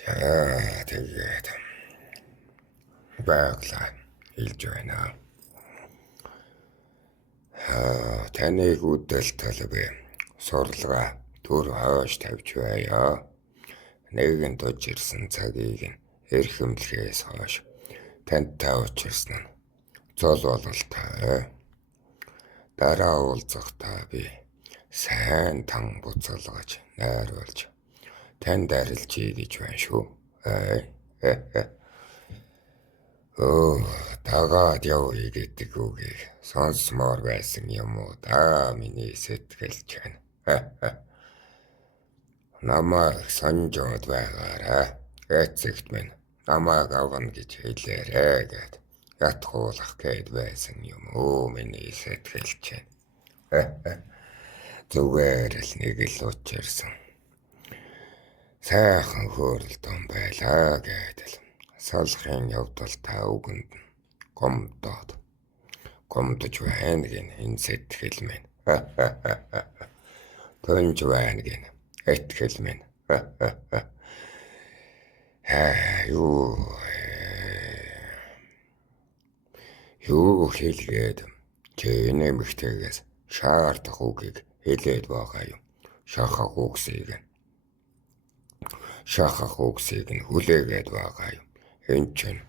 За тэгээд байглаа хэлж байна. Таныг үдэл талбай сурлагаа төр хойш тавьж байя. Нэгэн тож ирсэн цагийг нь эрхэмлэхээс хойш тантай учирсан нь зол бололтой. Дараа уулзахдаа би сайн тан буцалгаж найруулж танд арилжий гэж байна шүү. Тагаад явъя гэдэг үгийг сонсмоор байсан юм уу да миний сэтгэлч байна. Намайг санджууд байгаарай. Эцэгт минь намайг авна гэж хэлээрэй гэд ятгуулах гээд байсан юм уу миний сэтгэлч байна. Зүгээр л нэг л учирсан. Сайхан хөөрөлтөн байлаа гэдэл салахын явдал та үгэнд гомдож байна гин энэ сэтгэл минь. Төнж байна гин итгэл минь. Юу хэлгээд чи нэмэгтэйгээс шаардах үгийг хэлээд байгаа юм. Шахах үгсийг нь хүлээгээд байгаа юм. Энэ чинь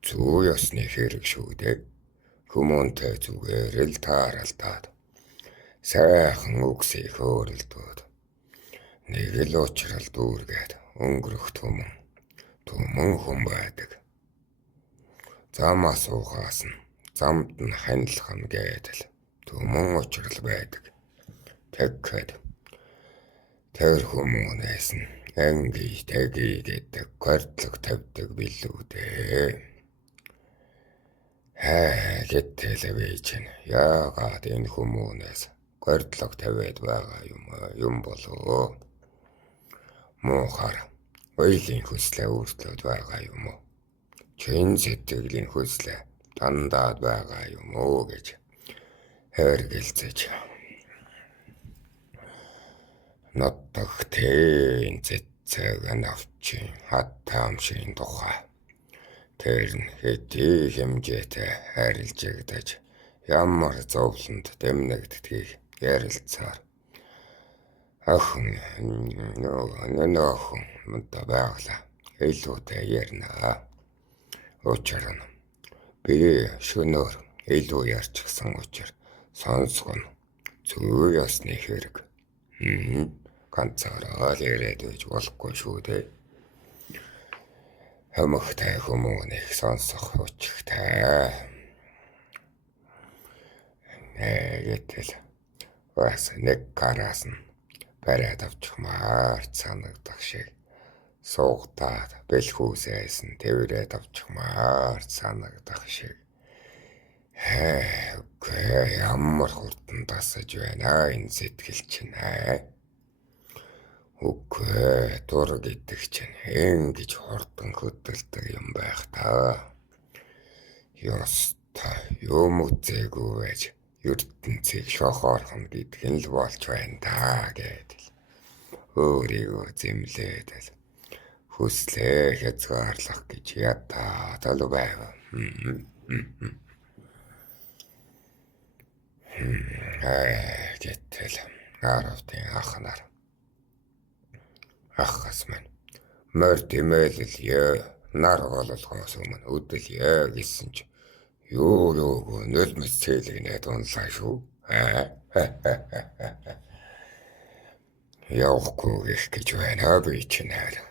зүй ёсны хэрэг шүү дээ. Хүмүүнтэй зүгээр л тааралдаад сайхан үгсийг хөөрөлдөөд нэг л уучрал дүүргээд өнгөрөх түмэн хүн байдаг. Замаас уухаас нь замд нь ханилах нь гэдэл түмэн уучрал байдаг. Тэгэхэд тэр хүмүүнээс нь анги тэги гэдэг гордлог тавьдаг билүү дээ. Гэтэл би чинь яагаад энэ хүмүүнээс гордлог тавиад байгаа юм болов? Муухар ойлын хүслээ өөрчлөөд байгаа юм уу? Чин сэтгэлийн хүслээ дандаад байгаа юм уу гэж хэргэлцэж нотдох тэн цэцэг навчин хаттаамшийн тухай тэр нь хэдий хэмжээтэй харилцагдаж ямар зовлонд дэмнэгддгийг ярилцаар охин нөхөн мөнтө байглаа илүүтэй ярина. Учир нь би шөнөөр илүү ярьчихсан учраас сонсох нь зүй ёсны хэрэг. Ганцаараа л яриад байж болохгүй шүү дээ. Хамагтай хүмүүнийг сонсох учиртай. Гэтэл бас нэг гараас нь бариад авчихмаар санагдах шиг суугатаад бэлхүүсээс нь тэрвэрэд авчихмаар санагдах шиг. Ямар хурдан тасаж байна энэ сэтгэл чинь. Үгүй дур гэдэг чинь ингэж хурдан хөдөлдөг юм байх та. Ёстой юм үзээгүй байж ертөнцийг шохоорхон гэдэг нь л болж байна та гэдэл өөрийгөө зэмлээд л хүслээ хязгаарлах гэж ядаад л байв. Гэтэл аравтын ахас маань морд имэлэл нар гололгоос өмнө үдэл гэсэн ч юу нөлмөс цэлэгнээд унлаа шүү. Явахгүй гэх гэж байна би чинь харин.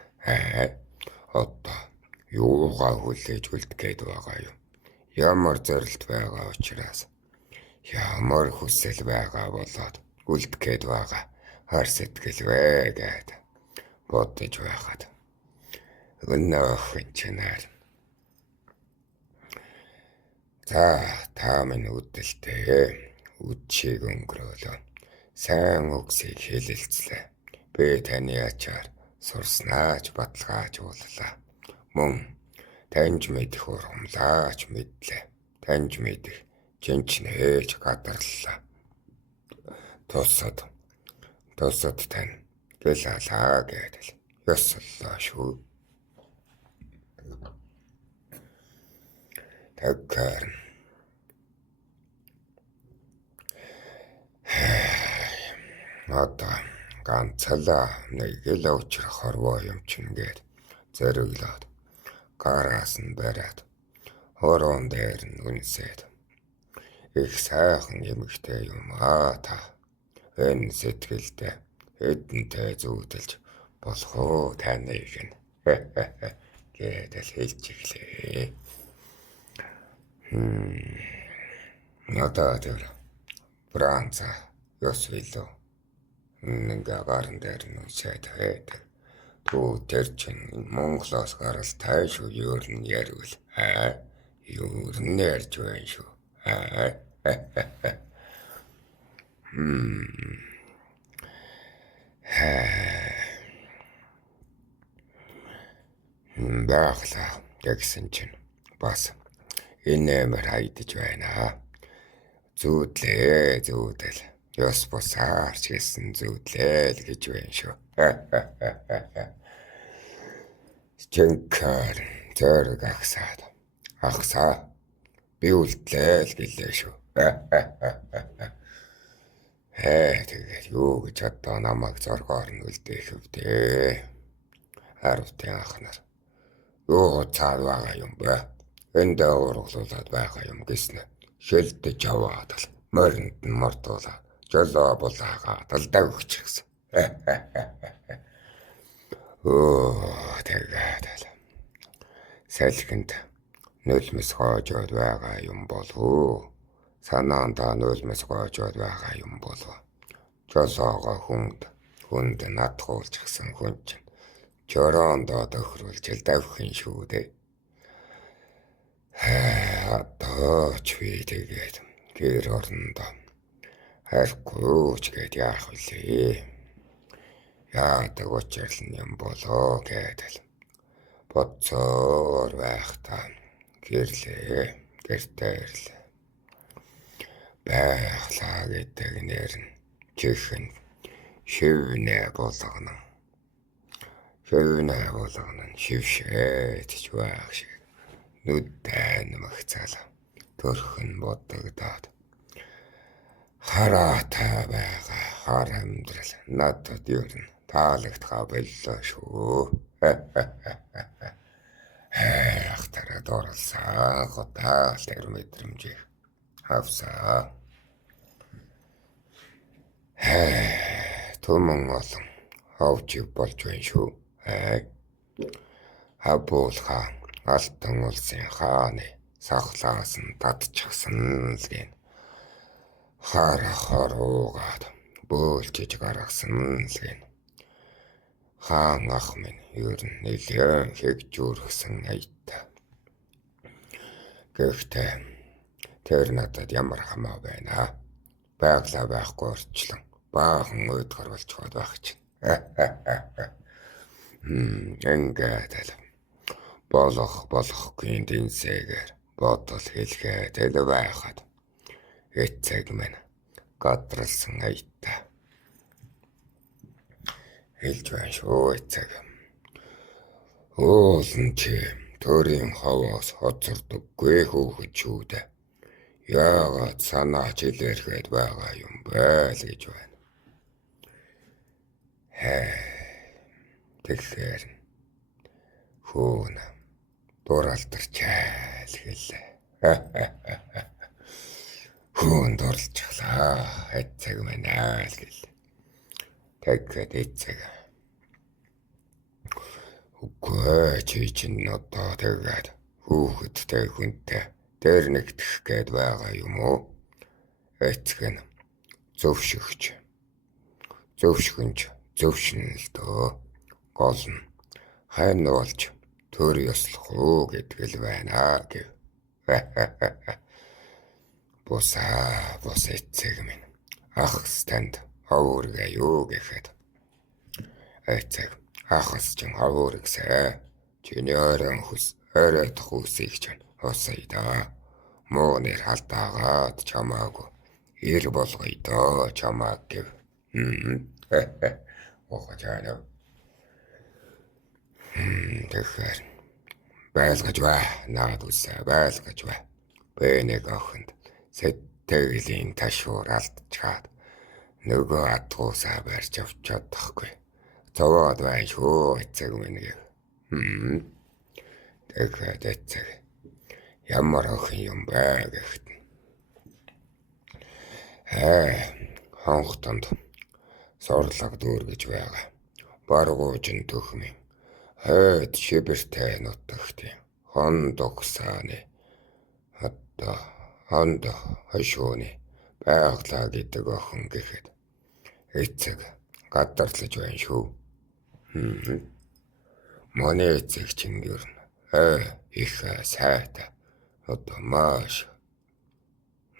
Одоо юугаа хүлээж үлдэхэд байгаа юм. Ямар зорилт байгаа учраас ямар хүсэл байгаа болоод үлдэхэд байгаа хар сэтгэл вэ гэд бодож байхад өнөөхөн чинаар. За та минь үдэлтэй үдшийг өнгөрөөлөө. Сайн үгсийг хэлэлцлээ. Би таны ачаар сурснаач баталгаажууллаа. Мөн таньж мэдэх ургамлаач мэдлээ. Таньж мэдэх чинчнээж гадарлаа. Тусад тань гэлалаа гэдэл ёслоо шүү. Тэгэхээр одоо ганцлаа нэг л уучрах хорвоо юм чингээд зэрэглээд гараас нь бариад хороон дээр нь үнсээд их сайхан эмэгтэй юм та энэ сэтгэлдээ хэдэнтэй зүүдэлж болох уу таныг нь гэдэл хэлж иглээ. Одоо тэр Франца ёсвило ингээ гарын дээр нь үсээд байдаг. Түү тэр чин Монголоос гарал тайшгүй юу нь ярил. Юу нь ярьж байна шүү. Бахла гэсэн чинь бас инээмэр хайдаж байна. Зүүдлээ зүүдэл. Ёс босаарч гэсэн зүүдлээ л гэж байна шүү. Чэнкэр зэрэг ахсаа би үлдлээ л гэлээ шүү. Тэгээд юу гэж одоо намайг зоргоор нь үлдээх вдээ. Харавтын ах нар. Юу цаад байгаа юм бэ? Энд уургалуулад байгаа юм гэснэ. Шилдэж аваад л моринд нь мордуулаад жолоо булаагаад л давчихсан. Тэгээд л салхинд нулимс хоожоод байгаа юм болов. Санаандаа нулимс хоожоод байгаа юм болов. Жолоогоо хүнд надхуулчихсан хүн чинь чороондоо тохируулж л давхин шүү дээ. Одоо ч би тэгээд гэр орондоо харахгүй ч гэд яах вүлээ. Яадаг учрал юм болоо гэдэл бодцоор байхдаа гэртээ ирлээ. Байхлаа гэдэг нэр нь чихэн шивнэ болгоно. Шившээд ч байх шиг нүдтэй нэмэгцаалаа. Төрхөн бодогдоод хараатай байгаа хар амьдрал надад юу н таалагдхаа боллоо шүү. Ахтараа доролсаа готаа тэр мэдрэмжийг авсаа. Түмэн олон ховчиг болж байна шүү. Хабуулхаа алтан улсын хааны сахлаас нь татчихсан л гин. Харуугаад бөөлжиж гаргасан л гин. Хаан ах минь ер нь нэлээд хэгжүүрхсэн аятаа. Гэхдээ тэр надад ямар хамаа байна. Байглаа байхгүй орчлон баахан уйдгар болчиход байх чинь. Ингээд л болохгүй дэнсэгээр бодол хэлгээд л байхад эцэг минь гадралсан аятаа. Хэлж байна шүү эцэг. Уулын чи төрийн хаваас хоцордоггүй хөөхөж шүү дээ. Яагаад санаач илэрхэд байгаа юм бэ л гэж байна. Тэгэхээр хөөн дуралдарчаал гэлээ. Хөөн дурлцглаа эцэг минь л гэлээ. Тэгээд эцэг үгүй чи чинь одоо тэгээд хүүхэдтэй хүнтэй дээр нэгдэх гээд байгаа юм уу? Эцэг нь зөвшгөнж зөвшнө л дөө. Гол нь хайн болж төр ёслох уу гэдэг л байна гэв. Бус эцэг минь ахс танд хавуургээ юу гэхэд эцэг ахс чинь хавуургсаа чиний орон оройдох үсийг чинь усая да. Муу нэр халдаагаад чамаагүй ир болгоё доо чамааг гэв. Ухажаана. Тэгэхээр байлгаж бай. Наад үсээ байлгаж бай. Бэнийг охинд сэтгэлийн ташуур алдчихад нөгөө атгуусаа барьж авч чадахгүй. Зовоод байна шүү эцэг минь гэв. Тэгэхээр эцэг ямар охин юм бэ гэхэд хонхтонд сорлог дүүргэж байгаа. Баргуужин төхмийн хойд шибэртэй нутагт хонд угсааны хонд хошууны байглаа гэдэг охин гэхэд эцэг гадарлаж байна шүү. Манай эцэг чинь гэрн их сайтай маш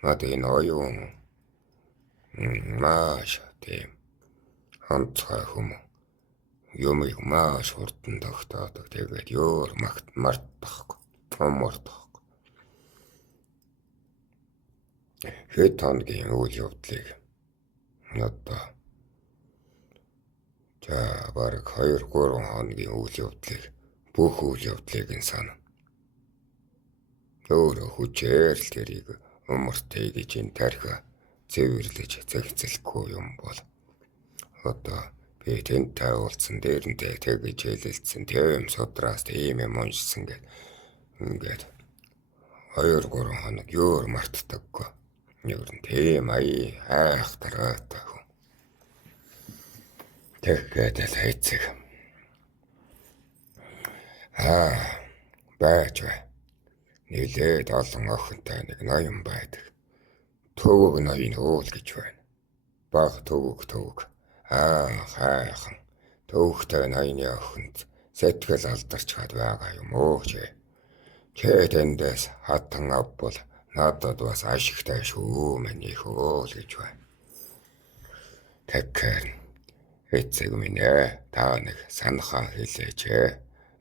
энэ оюун маш тийм онцгой хүмүүс юмыг маш хурдан тогтоодог. Тэгээд ёор мартахгүй. Хэд хоногийн үйл явдлыг бараг 2-3 хоногийн үйл явдлыг бүх үйл явдлыг нь сана. Өөрөө хүчээр л тэрийг өмөртэй гэж энэ тархи цэвэрлэж зэгцэлэхгүй юм бол би тэнтэй уулзсан дээрэнтэй тэгж хэлэлцсэн тийм судраас тийм юм уншсан ингээд 2-3 хоног ёор мартдаггүй. Ёор нь тийм хайхтараатай хүн. Тэгээд л эцэг байж бай. Нилээд олон охинтой нэг ноён байдаг. Төвөг ноён уул гэж байна. Баг төвөг. Хайхан төвөгтэй ноёны охинд сэтгэл алдарч хад байгаа юм уу чи. Тэндээс хатан авбал надад бас ашигтай шүү миний хөөл гэж байна. Тэгэхээр эцэг минь та нэг санахаа хэлээч.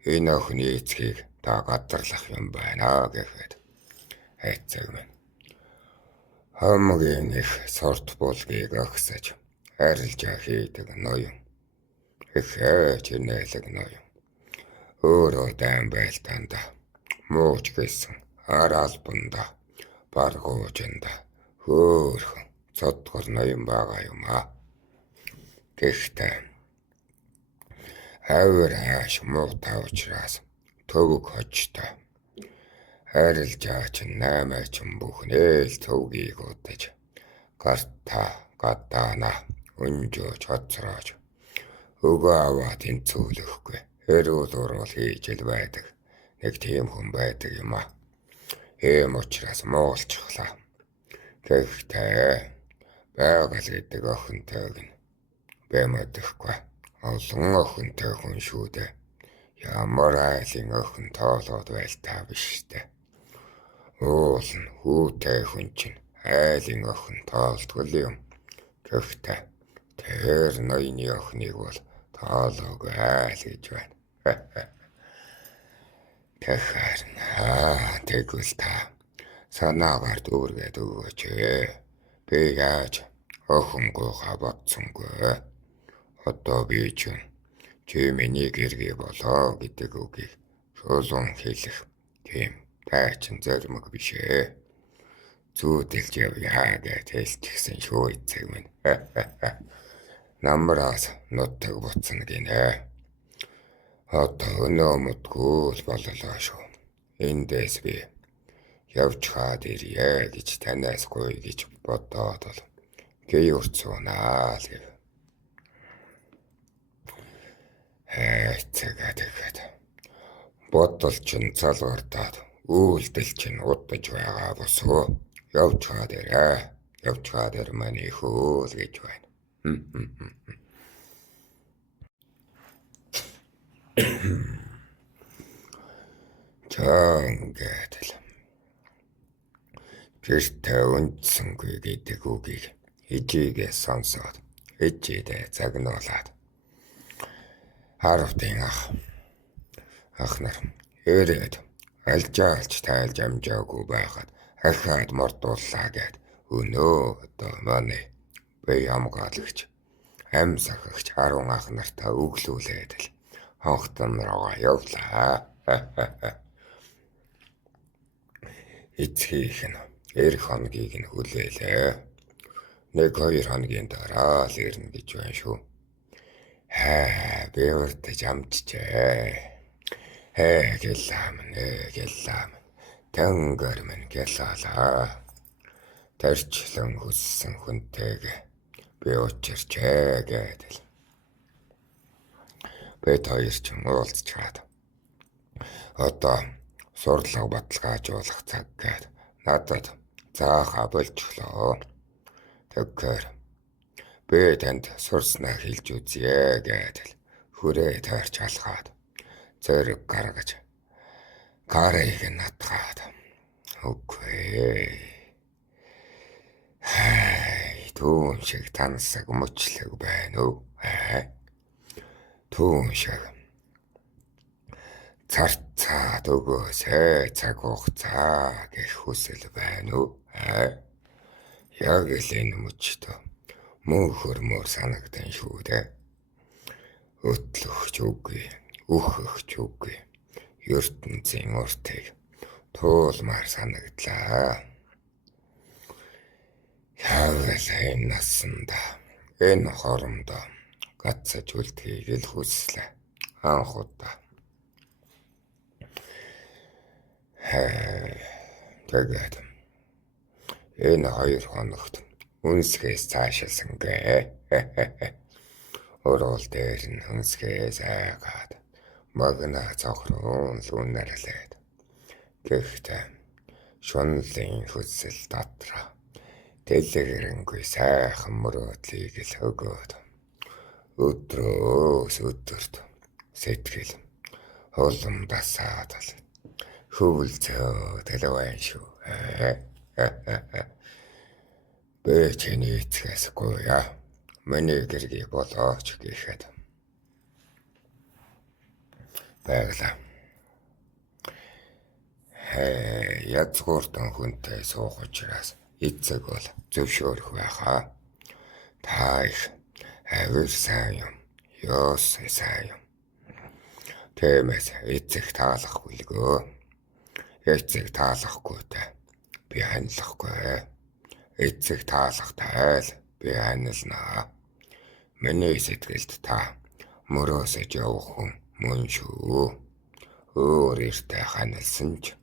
Энэ охины эцгийг та гадарлах юм байна гэхэд эцэг минь хамгийн их сорт булгийг огсож арилжаа хийдэг ноён. Их чинэлэг ноён. Өөрөө дан байлтанда мууч гэсэн аралбанда баргуужинда хөөрхөн цодгор ноён байгаа юм аа. Гэхдээ авираш муутай учраас төвөг хочтой. Арилжаа чин наймаа чин бүхнээ л төвгийг удаж гадаана өнжөөж хоцроож өгөө аваа тэнцүүлэхгүй хэрүүл урвал хийж л байдаг. Нэг тийм хүн байдаг юм аа. Ийм учраас муулчихлаа. Гэхдээ байгаль гэдэг охинтойг нь бэмэдэхгүй. Олон охинтой хүн шүү дээ. Ямар айлын охин тоолоод байлтаа биш дээ. Уул нь хүүтэй хүн чинь айлын охин тоолдгүй юм. Гэхдээ тэр ноёны охиныг бол тоолоогүй айл гэж байна. Тэгэхээр тэгвэл та санаагаар дүүргээд өгөөч. Би яаж охингойхоо бодсонгүй. Одоо би чи миний гэргий болоо гэдэг үгийг шуулуун хэлэх тийм тайчин зоримог биш ээ. Зүүдэлж явъя гэж хэлчихсэн шүү эцэг минь. Намраас нутаг буцна гинэ. Одоо өнөө мөдгөө л боллоо шүү. Эндээс би явж хаад ирье гэж танаас гуй гэж бодоод л гэрцүүнаа л гэв. Эцэг тэгэхэд бодол чинь залгартаад үйлдэл чинь удаж байгаа босоо явж хаад ир маний хөөл гэж байна. Ингээд л гэртээ үндсэнгүй гэдэг үгийг ижигээ сонсоод ижидээ загнуулаад харавтын ах нар ирээд алж тайлж амжаагүй байхад ахаад мордууллаа гэд өнөө одоо манай бие хамгаалагч амьсгагч 10 ах нартаа өглүүлээд л хонхтон руугаа явлаа. Эцгийнх нь эх хоногийг нь хүлээлээ. 1-2 хоногийн дараа л ирнэ гэж байна шүү. Би урдж амжжээ. Гэллам. Тэнгэр минь гэлаалаа. Тэрчлэн хүссэн хүнтэйг би учирчээ гэдэл. Бид хоёр ч уулзчаад одоо сурлага баталгаажуулах цаг гээд надад заахаа болчихлоо. Тэгэхээр би танд сурснаа хэлж үзье гэдэл хүрээ таарч алхаад зэрэг гаргаж карыг натгаад үгүй түүн шиг тансаг мөчлөг байна уу? Түүн шиг царцаад өгөөсэй цаг хугацаа гэх хүсэл байна уу? Яг л энэ мөчтөө мөнхөрмөр санагдан шүү дээ. Өтлөхч үгүй, үхөхч үгүй. ертөнцийн уртыг туулмаар санагдлаа. Яавал энэ насанда энэ хоромдоо гацаж үлдхийг л хүслээ. Анх удаа. Тэгээд энэ 2 хоногт үнсгээс цаашилсан гээ. Орол дээр нь үнсгээс айгаад магна цохрон лунарлээд. Гэхдээ шунлын хүсэл дотроо дэлгэрэнгүй сайхан мөрөөдлийг л өгөөд өдрөөс өдөрт сэтгэл холомдасаад л хөвөлцөө дэлвэн шүү. Би чиний эцгээс гуя. Миний гэргийг болооч гэхэд байглаа. Язгууртан хүнтэй суух учраас эцэг бол зөвшөөрөх байхаа. Та их авир сайн юм. Ёс сайн юм. Тиймээс эцэг таалахгүйгөө. Эцэг таалахгүйтэй би ханилахгүй. Эцэг таалахтай л би ханилнаа. Миний сэтгэлд та мөрөөсөж явах хүн мөн шүү. Өөр иртэй ханилсан ч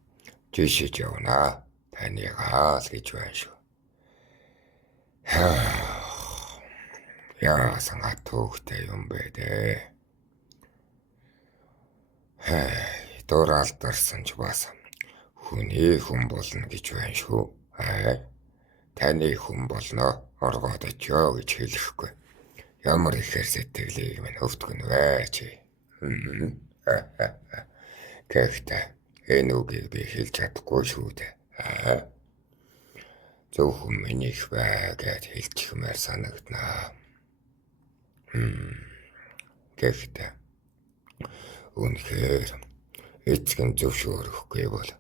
жишиж явнаа. Таныгаа л гэж байна шүү. Яасан атуухтай юм бэ дээ. Дуралдарсан ч бас хүний хүн болно гэж байна шүү. Таны хүн болно оргоод очё гэж хэлэхгүй. Ямар ихээр сэтгэлийг минь өвтгөн вэ чи. Гэхдээ энэ үгийг би хэлж чадахгүй шүү дээ. Зөвхөн минийх бай гэд хэлчихмээр санагданаа. Гэхдээ үнэхээр эцэг нь зөвшөөрөхгүй бол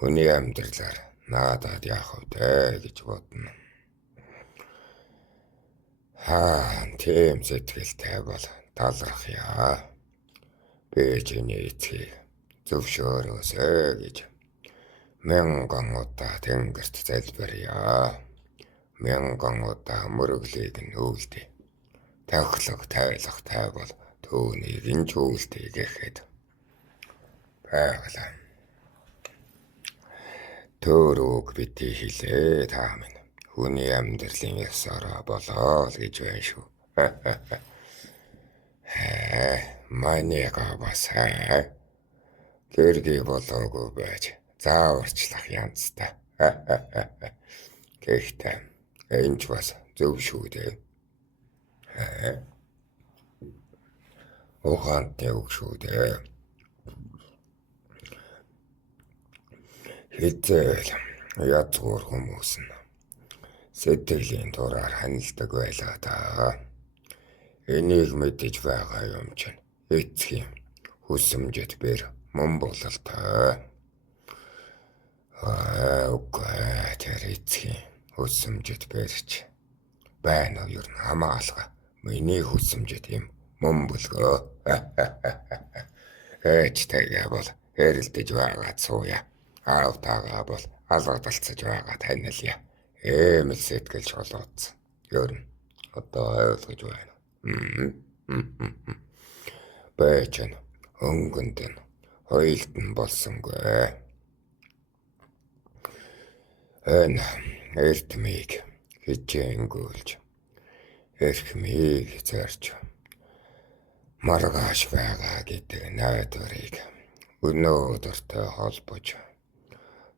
хүний амьдралаар надад яах вэ гэж бодно. Тийм сэтгэлтэй бол талрах яа. Би чиний эцгийг зөвшөөрөөсэй гэж 1000 удаа тэнгэрт залбирая. 1000 удаа мөрөглийг нь үүлдээ. Тахлах тайлахтай бол түүнийг нь ч үүлдээ гэхэд байглаа. Төрөг бити хэлээ та минь. Хүний амьдралын ёсороо болоо л гэж байна шүү. Манайга бас гэрги болоогүй байж зааварчлах янзтай. Гэхдээ энэ ч бас зөв шүү дээ. Ухаантай үг шүү дээ. Хэзээ язгуур хүмүүс нь сэтгэлийн дураар ханилдаг байлаа та. Энийг мэдэж байгаа юм чинь эцгийн хүсэмжит бэр мөн бололтой. Үгүй тэр эцгийн хүсэмжит бэрч байна уу юу хамаалга. Миний хүсэмжит юм мөн болгоо. Ээжтэйгээ бол хэрэлдэж байгаа цууя. Аав тагаа бол алгадалцаж байгаа танилъя. Ийм л сэтгэл шолоодсон. Ер нь одоо ойлгож байна. Байж нь өнгөнд нь хоёлд нь болсонгүй. Энэ эрдмийг хичээнгүүлж эрхмийг зарж маргааш байгаа гэдэг найдварыг өнөөдөртөө холбож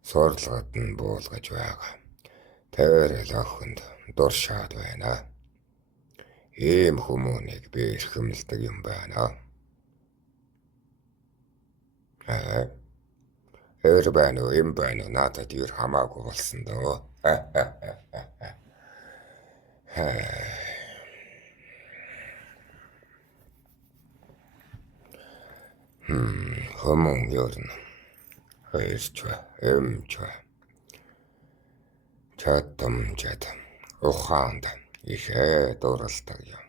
сурлагад нь буулгаж байгаа. Тэр л охинд дуршаад байна. Ийм хүмүүнийг би эрхэмлдэг юм байна. Эр байна уу, им байна уу, надад юу хамаагүй болсон дөө. Хүмүүн ер нь хоёрч ба, эмч ба, чадамжад ухаанд ихээ дуралдаг юм.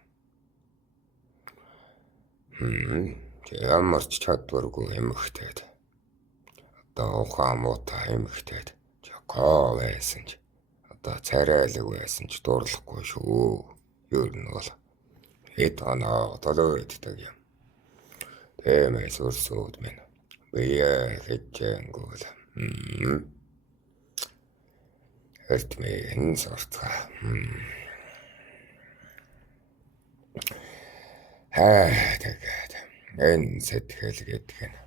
Ямар ч чадваргүй эмэгтэйд одоо ухаан муутай эмэгтэйд жоо байсан ч одоо царайлаг байсан ч дурлахгүй шүү. Ер нь бол хэд оноо толгойддаг юм. Тэмээс өрсөөд минь бие хичээнгүүл. Эрдмийн суртгаа. Тэгээд энэ сэтгэл гэдэг нь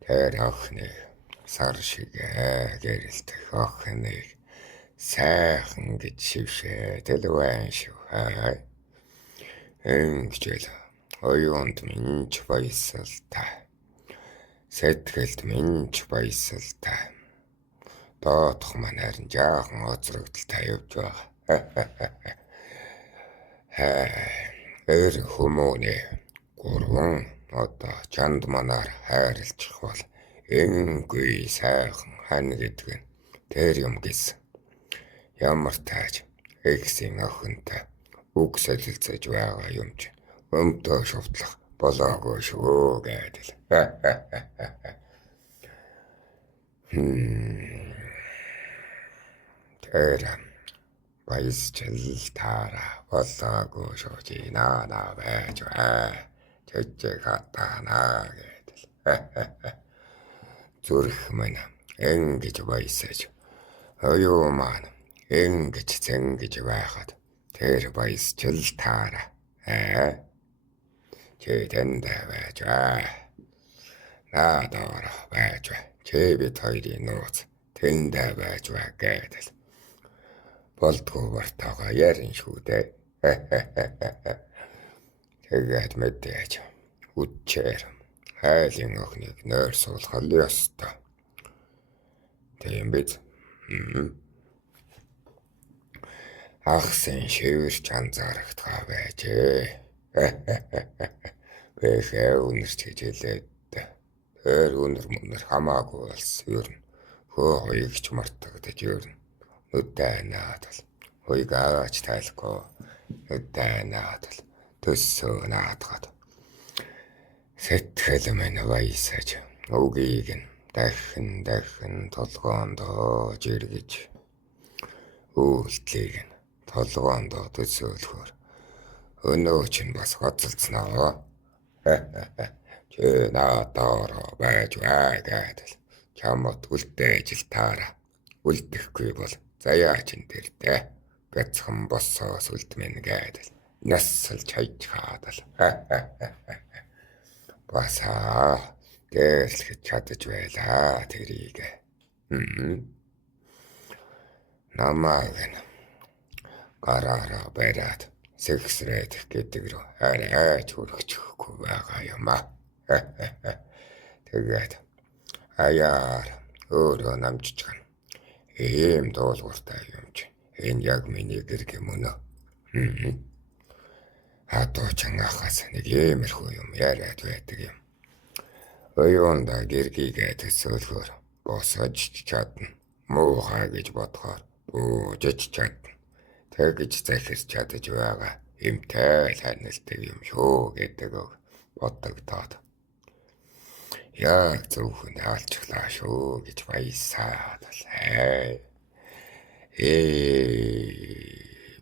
тэр охиныг сар шиг гэрэлтэх охиныг сайхан гэж шившээд л байна шүү. Ингэж л оюунд минь ч баясалтай. Сэтгэлд минь ч баясалтай. Доотх маань харин жаахан оцрогдолтой явж байгаа. Эр хүмүүний гурван одоо чанд манаар хайрлчих бол энгүй сайхан хань гэдэг нь тэр юм гэсэн. Ямар тааж эксийн охинтой үг солилцож байгаа юм чинь өмдөө шувтлах болоогүй шүү гэдэл. Тэр баясчил таараа болоогүй шүү чи наа байж бай. Чөчөг хатаана гэдэл. Зүрх минь ингэж баясаж оюу маань ингэж зэнгэж байхад тэр баясчил таараа. Чи тэндэ байж бай. Надаар байж бай. Чи бид хоёрын нууц тэндэ байж бай гэдэл. Болдгоо бартаага ярин шүү дээ. Тэгээд мэдээж үчээр хайлын охиныг нойр суулгах ёстой. Тийм биз? Ахсын шивэрч анзаарахтгаа байжээ. Бэхээ үнэрч гэж хэлээд тэр үнэр мөнэр хамаагүй болсон ер нь. Хөө хоёрч мартагдаж ер нь. Нүдэнаадал хойг аваач тайлгүй нүдэнаадал төссөө наадгаад сэтгэл минь баясаж үгийг нь дахин толгоондоо жиргэж үйлдэлийг нь толгоондоо төсөөлөхөөр өнөө чинь бас гоцолцноо. Чи надаар байж бай гэдэл чамд үлдээж л таараа. Үлдэхгүй бол заяач энэ тэр дээ. Гацхан боссоос үлдмэн гэдэл. Нассалж хайж хаадал. Басаа дээрлэхэд чадаж байлаа тэрийг. Намааг нь гараараа бариад сэгсрээд гэдэг рүү арайч хүрчихгүй байгаа юм а. Тэгээд аяар өөрөө намжиж гана. Ийм дуулууртай юм чи. Энэ яг миний гэрэг юм өнөө. Хатуучин ахаас нэг иймэрхүү юм яриад байдаг юм. Оюунда гэргийгээ төсөөлөхөөр босож чадна. Муухай гэж бодохоор буужж чадна. Тэгж захирч чадаж байгаа эмтэй л ханилдаг юм шүү гэдэг бодогдоод. Яг зөвхөн алжглаа шүү гэж баясаад алаа.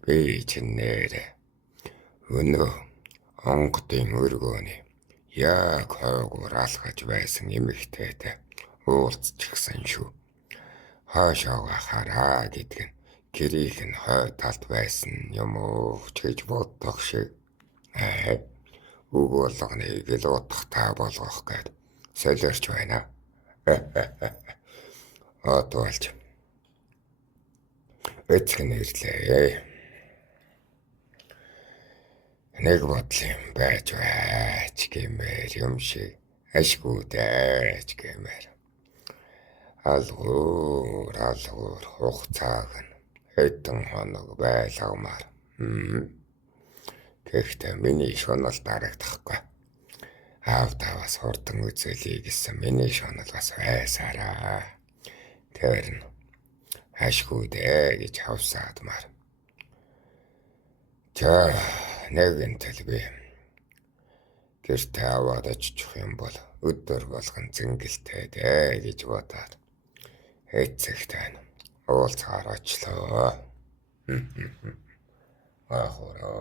Би чинээр өнөө онгодын өргөөний яг хойгоор алхаж байсан эмэгтэйтэй уулзчихсан шүү. Хаашаага хараа гэдэг нь гэрийнх нь хой талд байсан юм уу гэж бодох шиг. Үг болгоныг л утгатай болгох гээд солиорч байна. Отволж эцэг нэрлээ. Нэг бодлын байж гэмээр юм шиг ашгүй дайч гэмээр. Алгуур хугацааг нь хэдэн хоног байлгамаар. Гэхдээ миний шунал дарагдахгүй. Аавдаа бас хурдан үзэлий гэсэн миний шунал бас байсараа. Тэр нь ашгүй дээ гэж хавсаадмаар. За нэгэнтэл би гэртээ аваад очих юм бол өдөр болгон зингэлтэй дээ гэж бодоод эцэгтэй уулзгаар очлоо. Ахураа